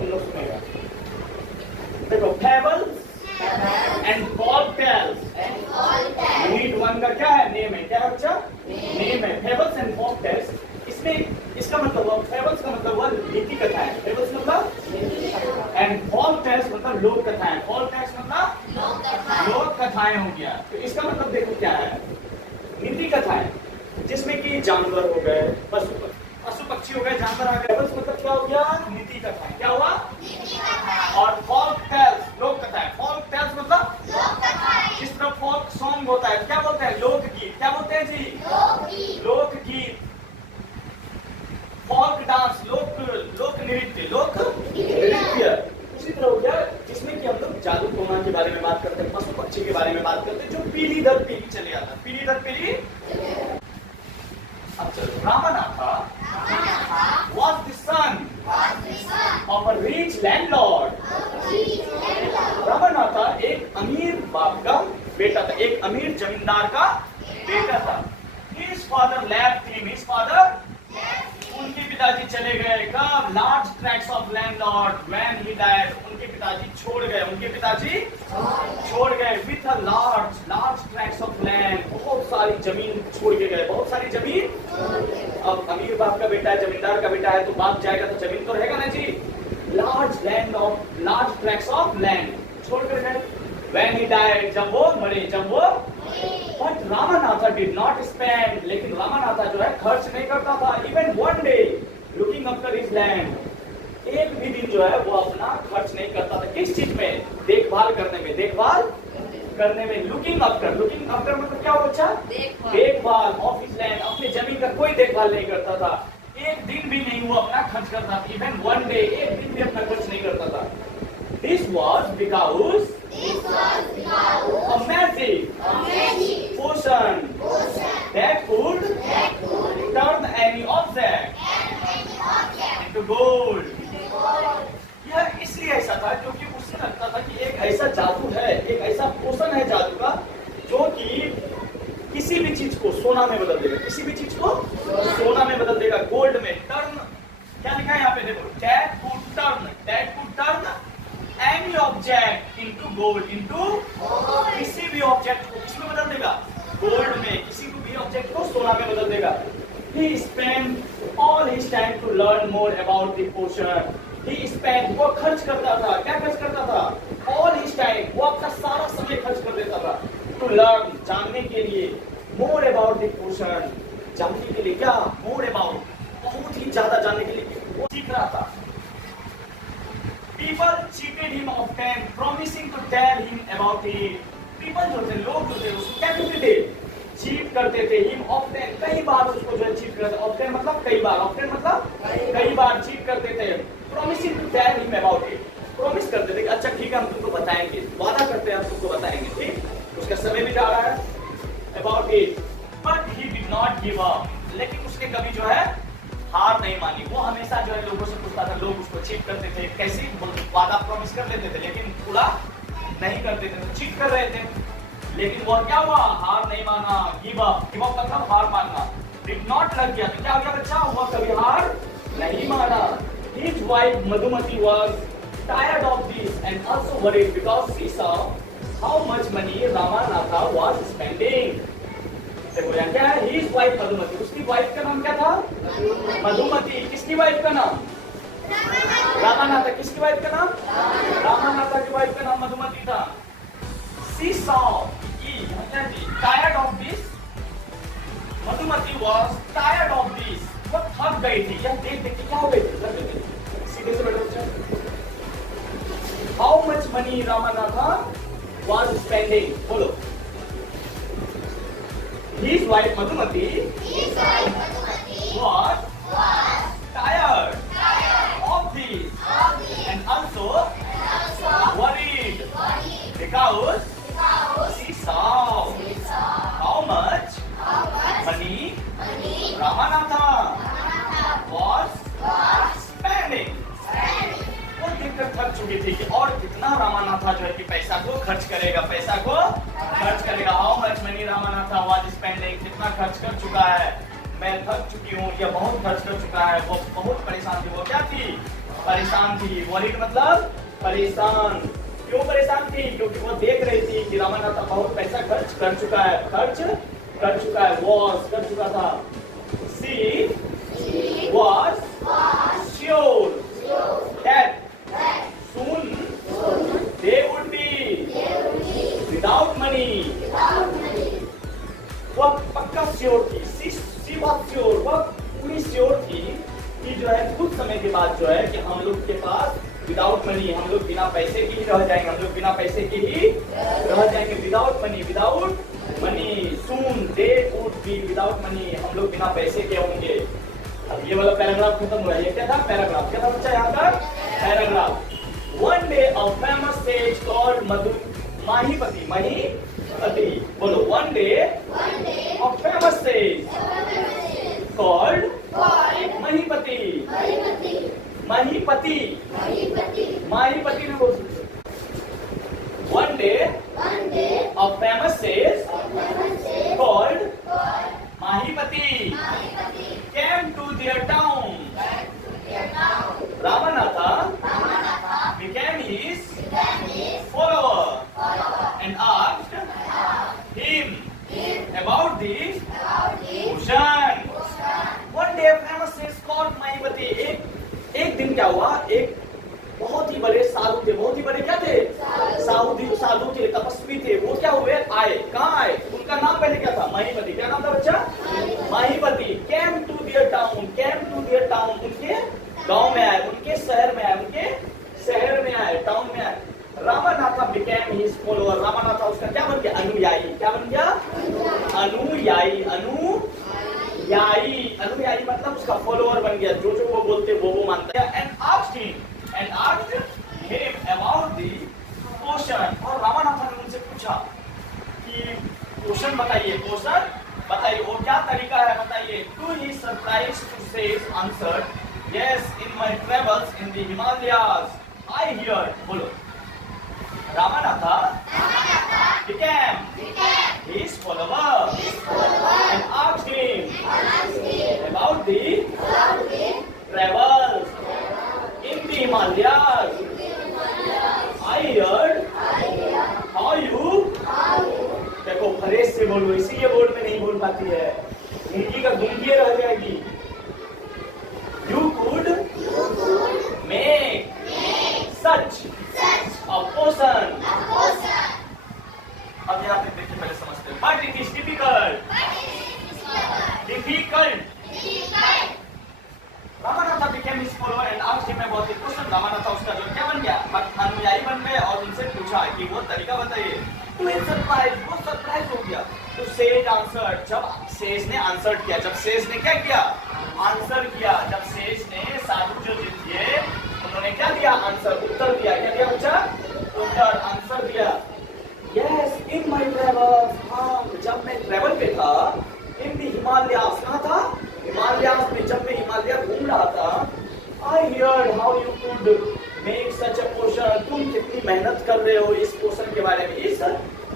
तुम लोग सुनेगा। देखो fables and folk tales, unit 1 का क्या है? नेम है। क्या है बच्चा? नेम है। fables and folk tales, इसमें इसका मतलब हुआ, fables का मतलब हुआ नीति कथाएं, fables मतलब एंड folk tales मतलब लोक कथाएं, folk tales मतलब लोक कथाएं हो गया। तो इसका मतलब देखो क्या है, नीति कथाएं जिसमें कि जानवर हो गए, पशु पक्षी हो गए, जानवर आ गए, बस मतलब क्या हो गया? नीति कथाएं। क्या हुआ? और folk tales लोक कथाएं। folk tales मतलब जिस तरह folk song होता है, क्या बोलते हैं? लोकगीत। क्या बोलते हैं जी? लोकगीत। folk डांस लोक नृत्य। उसी तरह हो गया जिसमें कि हम लोग जादू टोना के बारे में बात करते हैं, पशु पक्षी के बारे में बात करते हैं, जो पीढ़ी दर पीढ़ी चले आता है, पीढ़ी दर पीढ़ी। अब चलो, Ramanatha was the son of a rich landlord. Ramanatha एक अमीर बाप का बेटा था, एक अमीर जमींदार का बेटा था। His father left him. His father, उनके पिताजी चले गए कब? Large tracts of landlord when he died. उनके पिताजी छोड़ गए with a large tracts of land, बहुत सारी जमीन छोड़ के गए, बहुत सारी जमीन। अब अमीर बाप का बेटा है, जमींदार का बेटा है, तो बाप जाएगा तो जमीन तो रहेगा ना जी। लार्ज ट्रैक्ट्स ऑफ लैंड छोड़ कर गए व्हेन ही डाइड, जब वो मरे। But Ramanatha did not spend, लेकिन रामानाथा जो है खर्च नहीं करता था। Even one day, looking after his land, एक भी दिन जो है वो अपना खर्च नहीं करता था। किस चीज में? देखभाल करने में। लुकिंग आफ्टर मतलब क्या हो बच्चा? देखभाल ऑफ हिज लैंड, अपने जमीन का कोई देखभाल नहीं करता था। एक दिन भी नहीं वो अपना खर्च करता था। Even one day, एक दिन भी अपना खर्च नहीं करता था। This was because a magic potion that could turn any object into gold. यह इसलिए ऐसा था क्योंकि उसे लगता था कि एक ऐसा जादू है, एक ऐसा पोषण है जादू का, जो कि किसी भी चीज को सोना में बदल देगा, गोल्ड में। टर्न क्या लिखा है यहाँ पे? देखो, that could turn any object into gold, किसी भी ऑब्जेक्ट को किसमें बदल देगा? गोल्ड में। किसी भी ऑब्जेक्ट को सोना में बदल देगा। He spent all his time to learn more about the potion. वो खर्च करता था। क्या खर्च करता था? All his time, वो अपना सारा समय खर्च कर देता था to learn, जानने के लिए, more about the potion, जानने के लिए। क्या? more about, बहुत ही ज्यादा जानने के लिए वो सीख रहा था। People cheated him often, promising to tell him about it. People जो थे, लोग जो थे, उसको क्या करते थे? चीट करते थे। him often, कई बार उसको जो है चीट करते थे। often मतलब कई बार चीट करते थे। promising to tell him about it, promise करते थे कि अच्छा ठीक है हम तुमको बताएंगे, वादा करते हैं हम तुमको बताएंगे, ठीक। उसका समय भी जा रहा है about it, but he did not give up, लेकिन उसने कभी जो है हार नहीं मानी। वो हमेशा जो है लोगों से पूछता था, लोग उसको चीट करते थे, कैसे वादा प्रॉमिस कर लेते थे लेकिन पूरा नहीं करते थे, तो चीट कर रहे थे। लेकिन वो क्या हुआ? हार नहीं माना। गिव अप मतलब हार मानना। डिड नॉट लग गया, तो क्या हो गया बच्चा? हुआ कभी हार नहीं माना। His wife Madhumati was tired of this and also worried because she saw how much money Ramanatha was spending. देखो यहाँ क्या है? His wife Madhumati, उसकी वाइफ का नाम क्या था? मधुमती। किसकी वाइफ का नाम? रामानाथा। किसकी वाइफ का नाम? रामानाथा की वाइफ का नाम मधुमती था। She saw, tired of this. Madhumati was tired of this. वो थक गई थी। यह देख के क्या हो गई थी? सीधे से बैठो। How much money Ramanatha was spending? बोलो। His wife Madhumati was tired of this and also worried because she saw how much money Ramanatha was spending. वो देखकर थक चुकी थी कि और कितना रामानाथा जो है कि पैसा को खर्च करेगा। How much money Ramanatha was spending, कितना खर्च कर चुका है। मैं थक चुकी हूँ, या बहुत खर्च कर चुका है। वो बहुत परेशान थी। वो क्या थी? परेशान थी। वरीड मतलब परेशान। क्यों परेशान थी? क्योंकि वो देख रही थी कि रामानाथा बहुत पैसा खर्च कर चुका है, वॉज कर चुका था। She was sure that soon they would be without money. वह पक्का श्योर थी, शी वॉज श्योर, वह पूरी श्योर थी कि जो है कुछ समय के बाद जो है कि हम लोग के पास विदाउट मनी, हम लोग बिना पैसे के ही रह जाएंगे, हम लोग बिना पैसे के ही रह जाएंगे। Without money soon they would be without money, हम लोग बिना पैसे के होंगे। अब ये वाला पैराग्राफ खत्म हुआ। ये क्या था? पैराग्राफ। क्या था बच्चा यहाँ का? Paragraph. One day a famous sage called Mahipati, बोलो। One day a famous sage called Mahipati ने बोल सकते। One day a famous sage called Mahipati came to their town. Ramanatha became his follower and asked him about the ocean. One day a famous sage called Mahipati. एक दिन क्या हुआ? एक बहुत ही बड़े साधु थे। बहुत ही बड़े क्या थे? साधु थे, तपस्वी थे। वो क्या हुए? आए। कहाँ आए? उनका नाम पहले क्या था? महिपति। क्या नाम था बच्चा? महिपति। Came to their town. उनके गांव में आए, उनके शहर में आए, टाउन में आए। Ramanatha became his follower. Ramanatha उसका क्या बन गया? अनुयायी। क्या बन गया? अनुयायी मतलब उसका फॉलोअर बन गया। जो वो बोलते वो मानता है। And asked him about the ocean. और रामानाथा ने उनसे पूछा कि ओशन बताइए, वो क्या तरीका है बताइए। To his surprise to sage answered, yes, in my travels in the Himalayas I heard, बोलो। Ramanatha became his follower and asked him about the travels in the Himalayas. I heard how you, देखो fresh से बोलो, इसीलिए board में नहीं बोल पाती है, उनकी का गुंगी रह जाएगी। You could make such a potion. अब यहाँ पे देखिए, पहले समझते हैं। But it is difficult. Ramanatha became his follower and asked him about the question. Ramanatha उसका जो क्या बन गया? अनुयायी बन गए और उनसे पूछा कि वो तरीका बताइए। तो वो सरप्राइज हो गया। तो सेज आंसर, जब सेज ने आंसर किया, जब सेज ने क्या किया? आंसर किया। जब सेज ने साधु जो थे उन्होंने क्या दिया? आंसर, उत्तर दिया। क्या दिया बच्चा? उत्तर, आंसर दिया। यस, इन माय ट्रैवल्स, हाँ, जब मैं ट्रैवल पे था, इन द हिमालयास, कहाँ था? हिमालयास में, जब मैं हिमालय घूम रहा था, I heard how you could make such a potion. तुम कितनी मेहनत कर रहे हो इस पोशन के बारे में, इस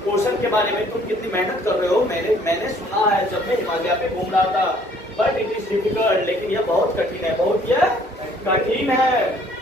पोशन के बारे में तुम कितनी मेहनत कर रहे हो, मैंने सुना है जब मैं हिमालय पे घूम रहा था। बट इट इज डिफिकल्ट, लेकिन यह बहुत कठिन है, बहुत यह कठिन है।